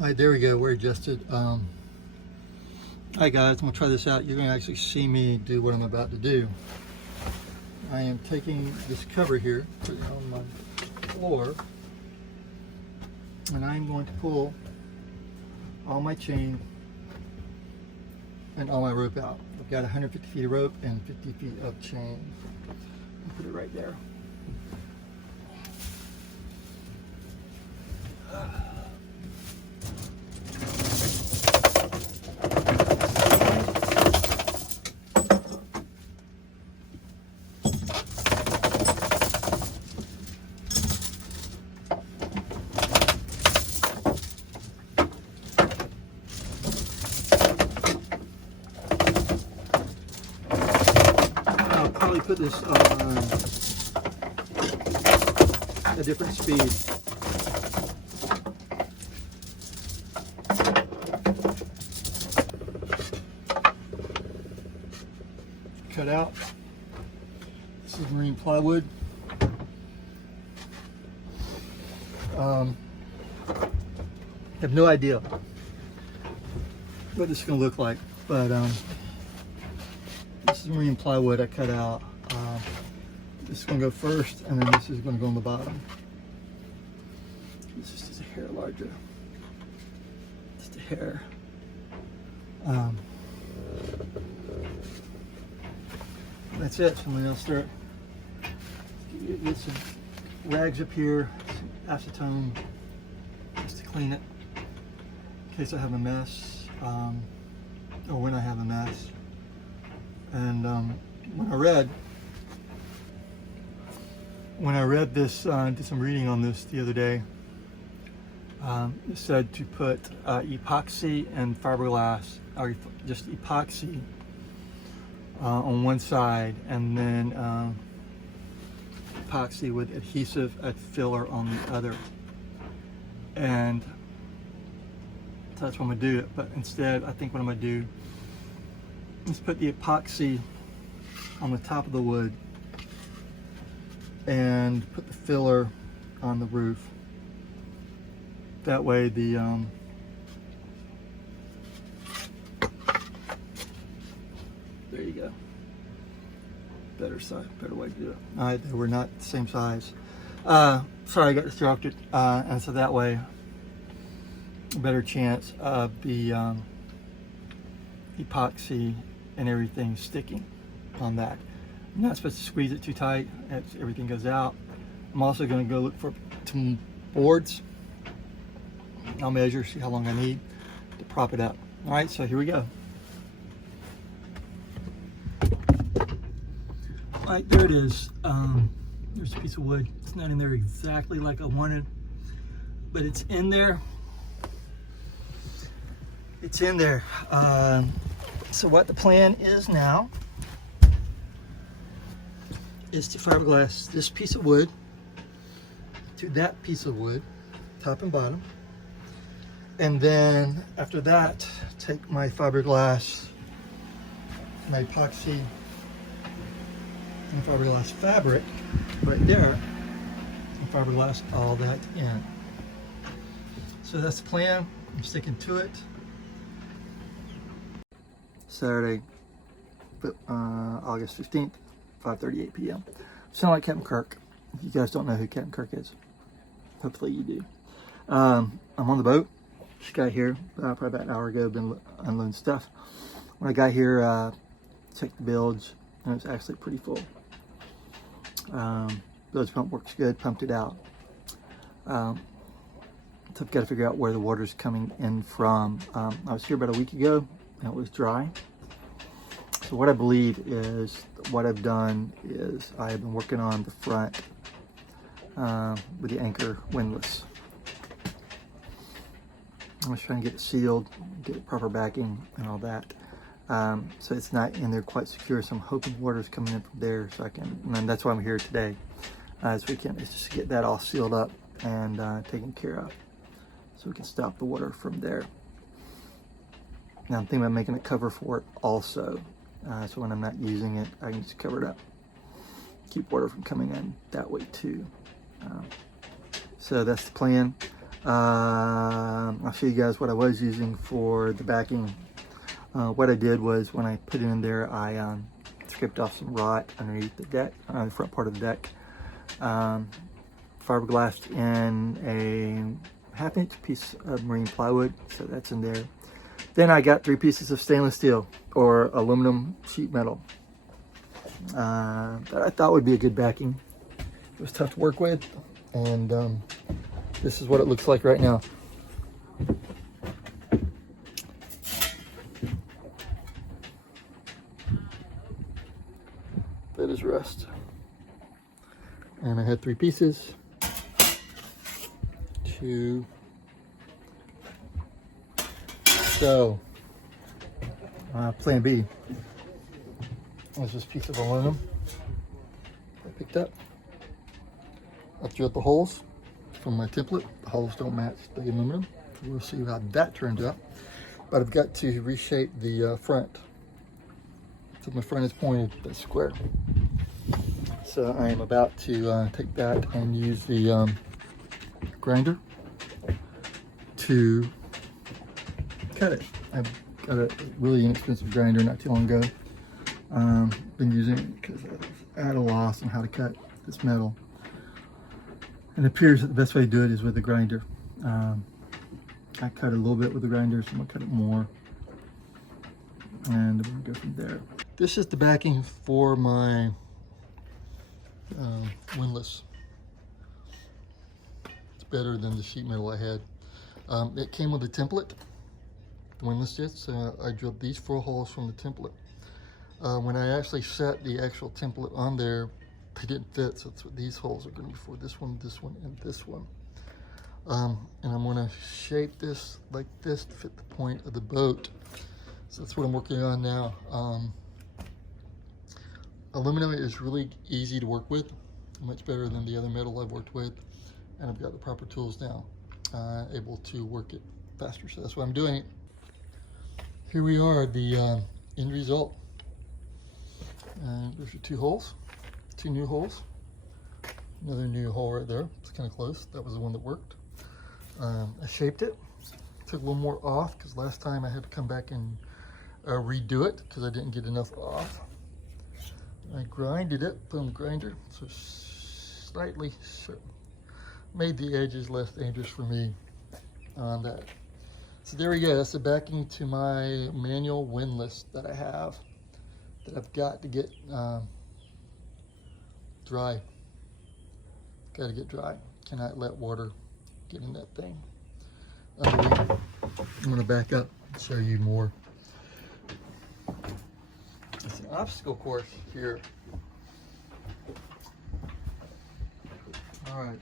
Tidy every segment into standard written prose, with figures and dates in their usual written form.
All right, there we go. We're adjusted. Hi guys, I'm gonna try this out. You're gonna actually see me do what I'm about to do. I am taking this cover here, putting it on my floor, and I'm going to pull all my chain and all my rope out. I've got 150 feet of rope and 50 feet of chain. I'll put it right there. Probably put this on a different speed. Cut out. This is marine plywood. Have no idea what this is going to look like, but this is marine plywood I cut out. This is going to go first, and then this is going to go on the bottom. This is just a hair larger. Just a hair. That's it. So I'm going to start. Get some rags up here, some acetone, just to clean it in case I have a mess, or when I have a mess. And when I read this, did some reading on this the other day, it said to put epoxy and fiberglass, or just epoxy on one side, and then epoxy with adhesive filler on the other. And so that's what I'm gonna do. But instead, I think what I'm gonna do is put the epoxy on the top of the wood and put the filler on the roof. That way the there you go. Better size, better way to do it. All right, they were not the same size. Sorry, I got distracted. And so that way, a better chance of the epoxy and everything sticking on that. I'm not supposed to squeeze it too tight as everything goes out. I'm also going to go look for some boards. I'll measure, see how long I need to prop it up. All right, so here we go. All right, there it is. There's a piece of wood. It's not in there exactly like I wanted, but it's in there. It's in there. So what the plan is now is to fiberglass this piece of wood to that piece of wood, top and bottom. And then after that, take my fiberglass, my epoxy, and fiberglass fabric right there, and fiberglass all that in. So that's the plan. I'm sticking to it. Saturday, August 15th, 5:38 p.m. Sound like Captain Kirk. If you guys don't know who Captain Kirk is, hopefully you do. I'm on the boat. Just got here probably about an hour ago, been unloading stuff. When I got here, checked the bilge, and it was actually pretty full. Bilge pump works good, pumped it out. So I've got to figure out where the water's coming in from. I was here about a week ago, and it was dry. So what I believe is, what I've done is I have been working on the front with the anchor windlass. I was trying to get it sealed, get it proper backing and all that. So it's not in there quite secure, so I'm hoping water's coming in from there, so I can, and that's why I'm here today, this weekend, is just to get that all sealed up and taken care of, so we can stop the water from there. Now I'm thinking about making a cover for it also, so when I'm not using it, I can just cover it up, keep water from coming in that way too. So that's the plan. I'll show you guys what I was using for the backing. What I did was when I put it in there, I scraped off some rot underneath the deck, the front part of the deck. Fiberglassed in a 1/2 inch piece of marine plywood, so that's in there. Then I got 3 pieces of stainless steel or aluminum sheet metal that I thought would be a good backing. It was tough to work with, and this is what it looks like right now. That is rust. And I had 3 pieces. 2. So, plan B was this piece of aluminum I picked up. I drilled the holes from my template. The holes don't match the aluminum. We'll see how that turns out. But I've got to reshape the front. So my front is pointed, that's square. So I am about to take that and use the grinder to cut it. I've got a really inexpensive grinder not too long ago. Been using it because I was at a loss on how to cut this metal. And it appears that the best way to do it is with a grinder. I cut a little bit with the grinder, so I'm gonna cut it more. And we'll go from there. This is the backing for my Windlass. It's better than the sheet metal I had. It came with a template, the Windlass did, so I drilled these 4 holes from the template. When I actually set the actual template on there, they didn't fit, so that's what these holes are going to be for. This one, and this one. And I'm going to shape this like this to fit the point of the boat. So that's what I'm working on now. Aluminum is really easy to work with, much better than the other metal I've worked with, and I've got the proper tools now, able to work it faster, so that's why I'm doing it. Here we are, the end result. There's your 2 holes, 2 new holes, another new hole right there. It's kind of close. That was the one that worked. I shaped it, took a little more off because last time I had to come back and redo it because I didn't get enough off. I grinded it, put on the grinder, so slightly sharp. Made the edges less dangerous for me on that. So there we go, that's the backing to my manual Windlass that I have, that I've got to get dry. Got to get dry. Cannot let water get in that thing. I'm gonna back up and show you more. It's an obstacle course here. All right,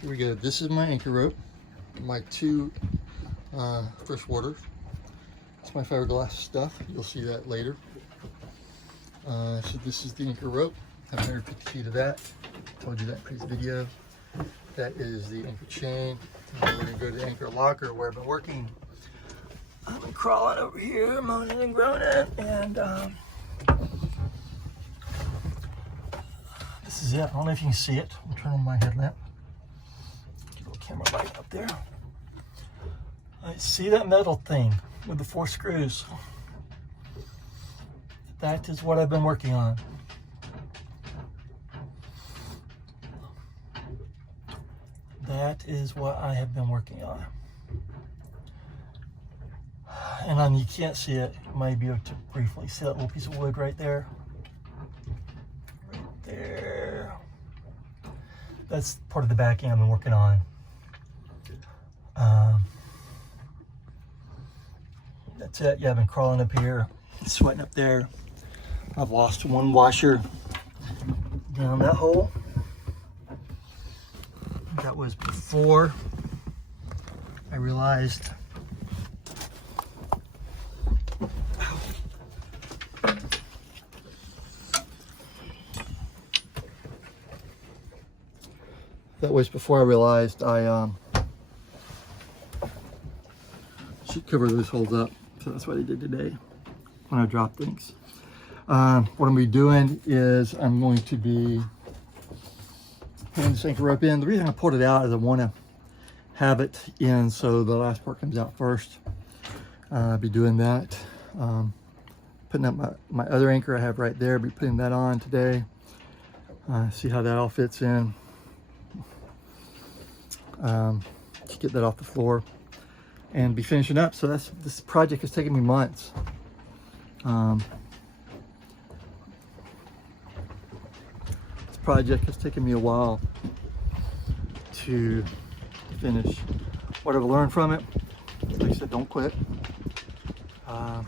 here we go. This is my anchor rope, my 2 freshwater. It's my fiberglass stuff. You'll see that later. So this is the anchor rope. I have 150 feet of that. Told you that in the previous video. That is the anchor chain. And we're gonna go to the anchor locker where I've been working. I've been crawling over here, moaning and groaning, and this is it. I don't know if you can see it. I'm turning on my headlamp. Get a little camera light up there. I see that metal thing with the 4 screws. That is what I've been working on. That is what I have been working on. And you can't see it. You might be able to briefly see that little piece of wood right there. Right there. That's part of the backing I've been working on. That's it. Yeah, I've been crawling up here, sweating up there. I've lost 1 washer down that hole. That was before I realized I should cover those holes up. So that's what I did today when I dropped things. What I'm going to be doing is I'm going to be putting this anchor rope in. The reason I pulled it out is I want to have it in so the last part comes out first. I'll be doing that. Putting up my other anchor I have right there, be putting that on today. See how that all fits in. To get that off the floor and be finishing up. So this project has taken me months. This project has taken me a while to finish. What I've learned from it, like I said, don't quit. I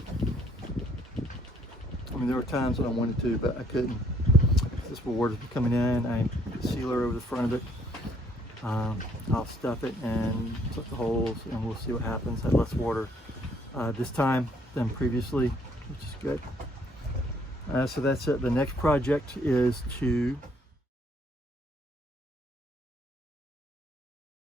mean, there were times when I wanted to, but I couldn't. This water was coming in. I put a sealer over the front of it. I'll stuff it and plug the holes, and we'll see what happens. Had less water this time than previously, which is good. So that's it. The next project is to